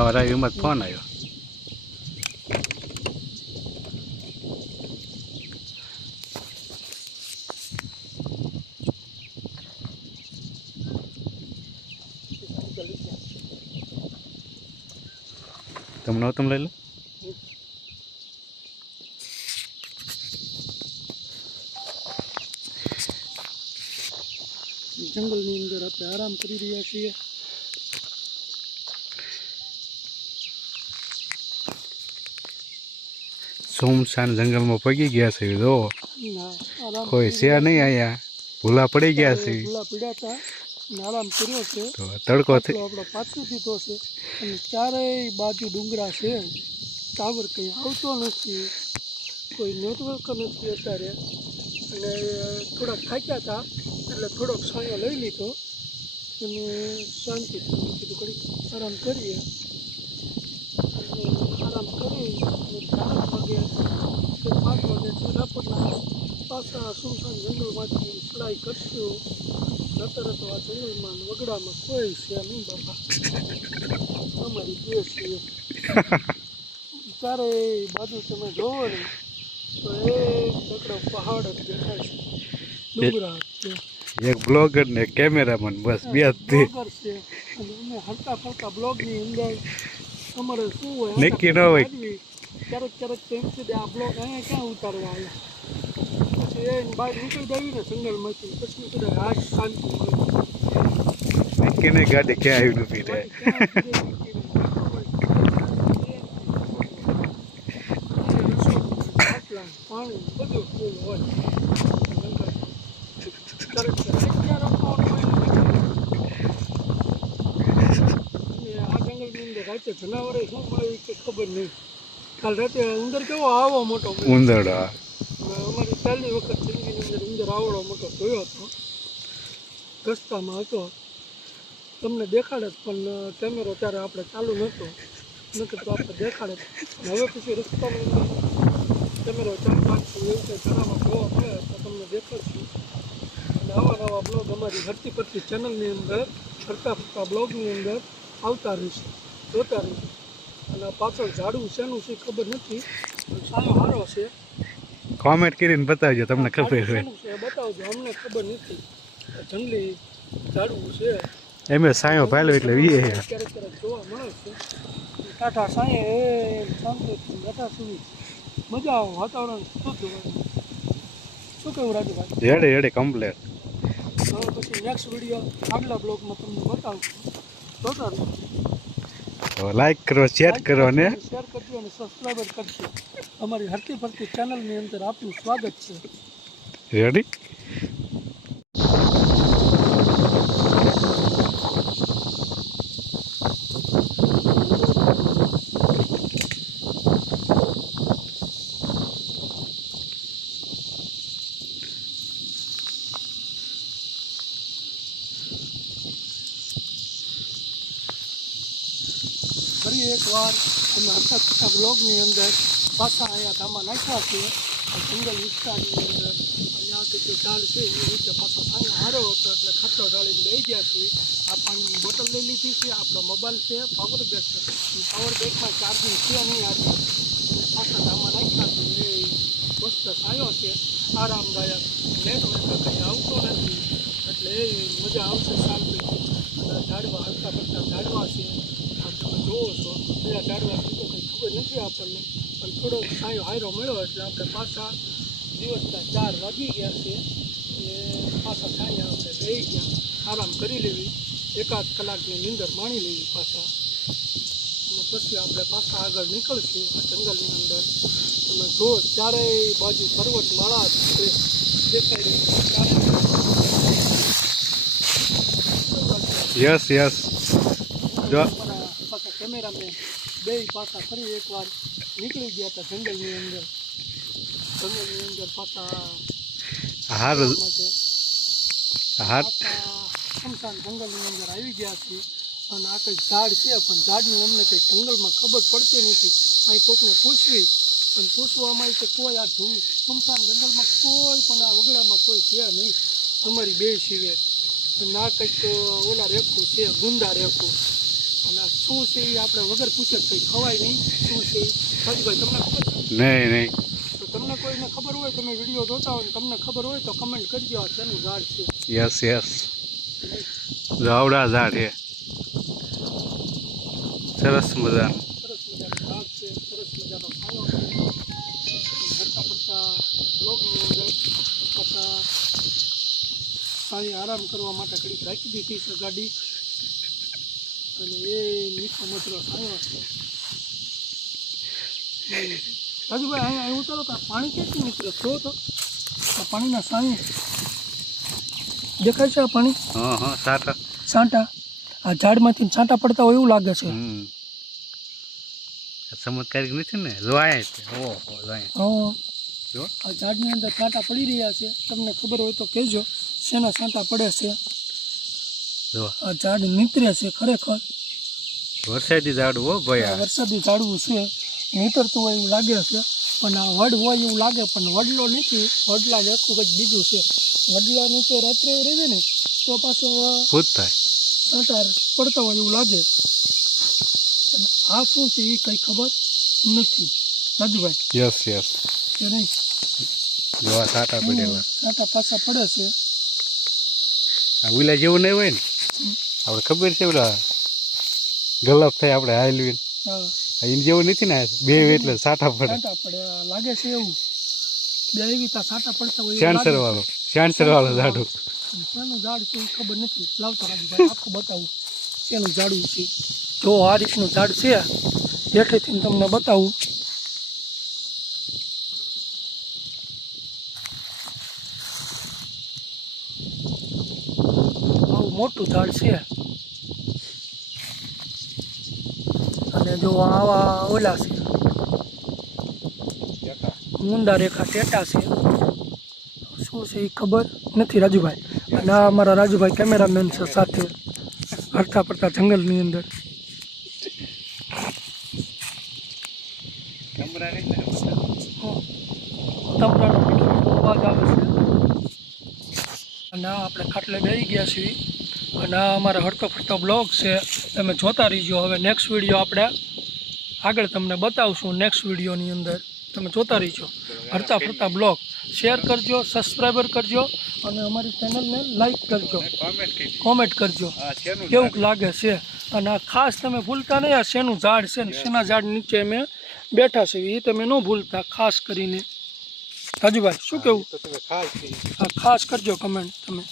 Tower આવ્યો એમાં phone આવ્યો. તમે લઈ લો. જંગલની અંદર આપણે આરામ કરી રહ્યા છીએ. સુમસાન જંગલમાં પગી ગયા છે. જો કોઈ છે નહીં અહીંયા, ભૂલા પડી ગયા છે. ભૂલા પડ્યા હતા, આરામ કર્યો છે. તો તડકો આપણો પાછો દીધો છે અને ચારેય બાજુ ડુંગરા છે. ટાવર કંઈ આવતો નથી, કોઈ નેટવર્ક નથી અત્યારે. અને થોડાક થાક્યા હતા એટલે થોડોક સાયો લઈ લીધો અને શાંતિથી કીધું ઘડીક આરામ કરીએ. આરામ કરી અને 4 વાગે કે 5 વાગે રાપરના પાછા સુમસાન જંગલમાંથી ચડાઈ કરશું. નતર તો આ જંગલમાં વગડામાં કોઈ છે નહીં બાપા, અમારી બે છીએ. ચારેય બાજુ તમે જોવો ને તો એક તકડો પહાડ જ દેખાય છે, ડુંગરા છે. એક બ્લોગર ને કેમેરામેન, બસ બે જ બ્લોગર છે. અને અમે હલકા ફલકા બ્લોગની અંદર અમારે શું હોય, નક્કી ન હોય. ક્યારેક ક્યારેક તો એમ છે કે આ બ્લોગ અહીંયા ક્યાં ઉતારવા આવ્યા, પછી એ બહાર નીકળી જાય ને જંગલમાંથી, પછી કદાચ હાજ શાંતિ મળે. નક્કી નહીં ગાડી ક્યાં આવી નથી રહે. પાણી બધું ફૂલ હોય. રાતે જનાવરે શું મળે કે ખબર નહીં. કાલ રાતે ઉંદર કેવો આવો મોટો ઉંદર, અમારી પહેલી વખત જિંદગીની અંદર ઉંદર આવડો મોટો જોયો હતો. રસ્તામાં હતો, તમને દેખાડે પણ કેમેરો ત્યારે આપણે ચાલુ નહોતો, નકર તો આપણે દેખાડે. હવે પછી રસ્તાની અંદર કેમેરો ચાલુ રાખશું, એવું કંઈ જણાવવા જોવા મળે તો તમને દેખાડશું. અને આવા નવા બ્લોગ અમારી હરતી પરથી ચેનલની અંદર, ફરતા ફરતા બ્લોગની અંદર આવતા રહીશે, જોતા રહીશું. અને પાછળ ઝાડવું શેનું છે ખબર નથી, પણ સારો સારો છે. કોમેન્ટ કરીને બતાવજો, તમને ખબર હોય. છે બતાવજો, અમને ખબર નથી. જંગલી ઝાડવું છે એમ સાયો ભાલ્યો એટલે ક્યારેક ક્યારેક જોવા મળે છે. ટાટા સાંયે એ શાંતિથી બેઠા સુધી મજા આવે, વાતાવરણ શુદ્ધ હોય. શું કહેવું રાજુભાઈ? હેડે હેડે કમ્પ્લેટ. હવે પછી નેક્સ્ટ વિડીયો આગલા બ્લોગમાં તમને બતાવું, જોતા રહીશું. લાઈક કરો, શેર કરો અને શેર કરજો અને સબસ્ક્રાઈબર કરજો. અમારી હરતી ફરતી ચેનલની અંદર આપનું સ્વાગત છે. રેડી. ફરી એકવાર અમે હરતા ફરતા બ્લોગની અંદર પાછા અહીંયા ધામા નાખ્યા છીએ. જંગલ વિસ્તારની અંદર અહીંયાથી જે ઝાડ છે એની નીચે પાછો સાંયો હારો હતો એટલે ખાટલો ઢાળીને બેસી ગયા છીએ. આ પાણીની બોટલ લઈ લીધી છે, આપણો મોબાઈલ છે, પાવર બેગ છે. પાવર બેગમાં ચાર્જિંગ છે નહીં આજે, અને પાછા ધામા નાખ્યા છે. એ મસ્ત સાયો છે, આરામદાયક. નેટવર્ક કંઈ આવતો નથી એટલે એ મજા આવશે શાંતિથી. અને ઝાડવા હરતા ફરતા ઝાડવા છે, તમે જોવો છો. બીજા ઝાડવા તો કંઈ ખબર નથી આપણને, પણ થોડોક સાયો હાયરો મળ્યો એટલે આપણે પાછા દિવસના 4 વાગી ગયા છે અને પાછા સાયા આપણે બેસી ગયા, આરામ કરી લેવી, 1-8 કલાકની નીંદર માણી લેવી પાછા. અને પછી આપણે પાછા આગળ નીકળશું આ જંગલની અંદર. તમે જો ચારેય બાજુ પર્વતમાળા છે દેખાઈ રહી છે. Yes yes. જો પાછા કેમેરામેન બે પાછા ફરી એકવાર નીકળી ગયા હતા જંગલની અંદર. પાછા માટે સ્મશાન જંગલની અંદર આવી ગયા છીએ. અને આ કંઈક ઝાડ છે પણ ઝાડનું અમને કંઈક જંગલમાં ખબર પડતી નથી. અહીં કોકને પૂછવી પણ પૂછવામાં કે કોઈ આ સ્મશાન જંગલમાં કોઈ પણ આ વગડામાં કોઈ છે નહીં, અમારી બે સિવાય. ના કંઈક ઓલા રેખું છે, ગુંદા રેખું, અને શું છે એ આપણે વગર પૂછે કંઈ ખવાય નહીં. શું છે રાજુભાઈ તમને ખબર છે? નહીં નહીં. તો તમને કોઈને ખબર હોય, તમે વિડીયો જોતા હોય ને તમને ખબર હોય તો કમેન્ટ કરજો આ શેનું ઝાડ છે. Yes yes. જાવડા ઝાડ છે સરસ મજાનું. સરસ મજાનું ઝાડ છે, સરસ મજાનો છાંયો છે. હરતા ફરતા બ્લોગની અંદર પાછા સાંજે આરામ કરવા માટે ઘડી રાખી દીધી છે ગાડી, અને એ મીઠો મધુરો છાંયો છે. રાજુભાઈ અહીંયા ઉતારો તો આ પાણી ક્યાંથી નીકળે? જો તો આ પાણીના સાંઈ દેખાય છે. આ પાણી હા હા સાટા. છાંટા આ ઝાડમાંથી છાંટા પડતા હોય એવું લાગે છે. ચમત્કારિક નથી ને? જો આયા છે. ઓહો હા, આ ઝાડની અંદર છાંટા પડી રહ્યા છે. તમને ખબર હોય તો કહેજો શેના છાંટા પડે છે. જો આ ઝાડ નીતરે છે ખરેખર. વરસાદી ઝાડું હો ભાઈ. આ વરસાદી ઝાડવું છે, નીતરતું હોય એવું લાગે છે. પણ આ વડ હોય એવું લાગે, પણ વડલો નથી. વડલા આખું કંઈક બીજું છે. વડલા નીચે રાત્રે રહે ને તો પાછો ભૂત થાય. છાંટા પડતા હોય એવું લાગે. અને આ શું છે એ કંઈ ખબર નથી રાજુભાઈ. Yes yes. કે નહીં? જો આ સાટા પડેલા. છાંટા પાછા પડે છે. આ ઉલા જેવું નહીં હોય ને, આપણે ખબર છે ઓલા ગલપ થાય આપણે હાલવીને, હા, એને જેવું નથી ને. બે એટલે સાટા પડે. છાંટા પડે લાગે છે એવું. બે એવી ત્યાં છાંટા પડતા હોય એવું શ્યાણસર લાગે. વાળો. શ્યાણસર વાળો ઝાડું. શેનું ઝાડ છે એ ખબર નથી. લાવતા રાજુભાઈ આખું બતાવું શેનું ઝાડવું છે. જો આ રીતનું ઝાડ છે, હેઠેથી તમને બતાવું. આવું મોટું ઝાડ છે, અને જો આવા ઓલા છે મુંદા રેખા ટેટા છે. શું છે એ ખબર નથી રાજુભાઈ. અને આ અમારા રાજુભાઈ કેમેરામેન છે સાથે હરતા પડતા જંગલની અંદર. તમરાનો મીઠો અવાજ આવે છે. અને આ આપણે ખાટલે બેસી ગયા છીએ. અને આ અમારા હરતો ફરતો બ્લોગ છે, તમે જોતા રહીજો. હવે નેક્સ્ટ વિડીયો આપણે આગળ તમને બતાવશું. નેક્સ્ટ વિડીયોની અંદર તમે જોતા રહીજો હરતા ફરતા બ્લોગ. શેર કરજો, સબસ્ક્રાઈબર કરજો, અને અમારી ચેનલને લાઈક કરજો, કોમેન્ટ કરજો કેવું લાગે છે. અને આ ખાસ તમે ભૂલતા નહીં, આ શેનું ઝાડ છે ને શેના ઝાડ નીચે અમે બેઠા છે એ તમે ન ભૂલતા ખાસ કરીને. રાજુભાઈ શું કેવું? હા, ખાસ કરજો કમેન્ટ તમે.